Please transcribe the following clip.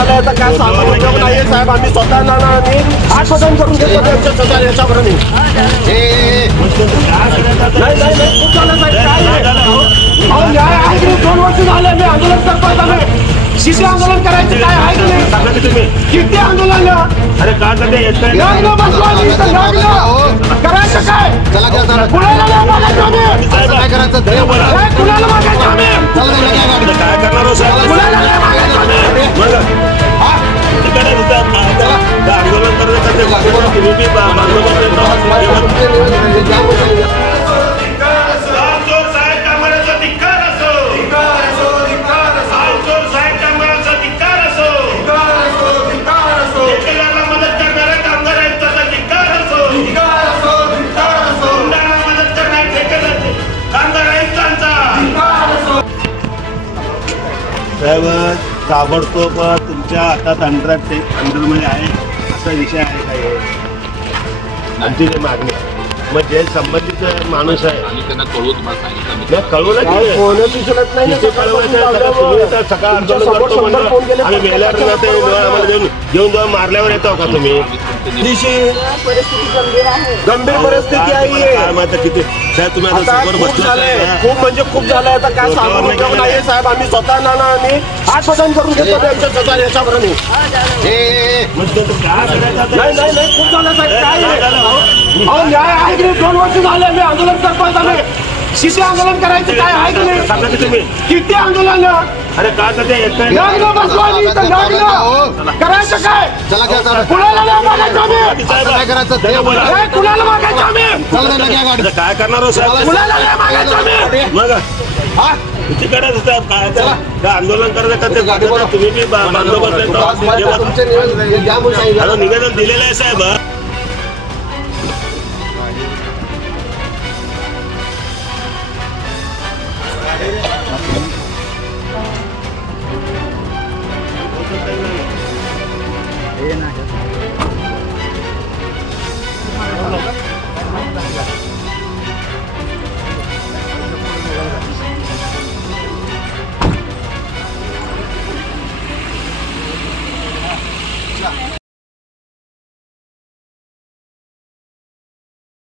झालं आता काय सांगू उपयोग नाहीये साहेब. आम्ही स्वतः नानांनी आश्वासन करून घेतो त्यांच्या स्वतः याच्यावर नाही. खूप झालं साहेब. काय न्याय आहे की 2 वर्ष झाले मी आंदोलन करतोय. शिशी आंदोलन करायचं काय आहे की नाही तुम्ही किती आंदोलन. अरे का करायचं काय कुणाला मागायचं आम्ही काय करायचं कुणाला मागायचं आम्ही काय करणार कुणाला मागायचं आंदोलन करण्यासाठी तुम्ही साहेब ताबडतोब तुमच्या हातात अंडरमध्ये आहे असा विषय आहे काय आमची जे मागणी मग जे संबंधित माणूस आहे आणि त्यांना कळवू तुम्हाला सांगितलं कळवलं सकाळ आंदोलन करतो म्हणजे आम्ही मेल्यावर आम्हाला घेऊन जाऊन मारल्यावर येतो का तुम्ही. गंभीर परिस्थिती आहे किती साहेब तुम्ही आता खूप झालंय. खूप म्हणजे खूप झालंय आता काय सांगू उपयोग नाहीये साहेब. आम्ही स्वतः नानांनी आश्वासन करून घेतो त्यांच्या स्वतः याच्यावर नाही. खूप झालं साहेब. काय न्याय आहे की 2 वर्ष झाले मी आंदोलन करतोय. शिशी आंदोलन करायचं काय आहे की नाही तुम्ही किती आंदोलन. अरे का करायचं काय कुणाला मागायचं आम्ही काय करायचं कुणाला मागायचं आम्ही काय करणार कुणाला मागायचं आम्ही मग किती करायचं काय आंदोलन करायचं तुम्ही बी बंदोबस्त निवेदन दिलेलं आहे साहेब.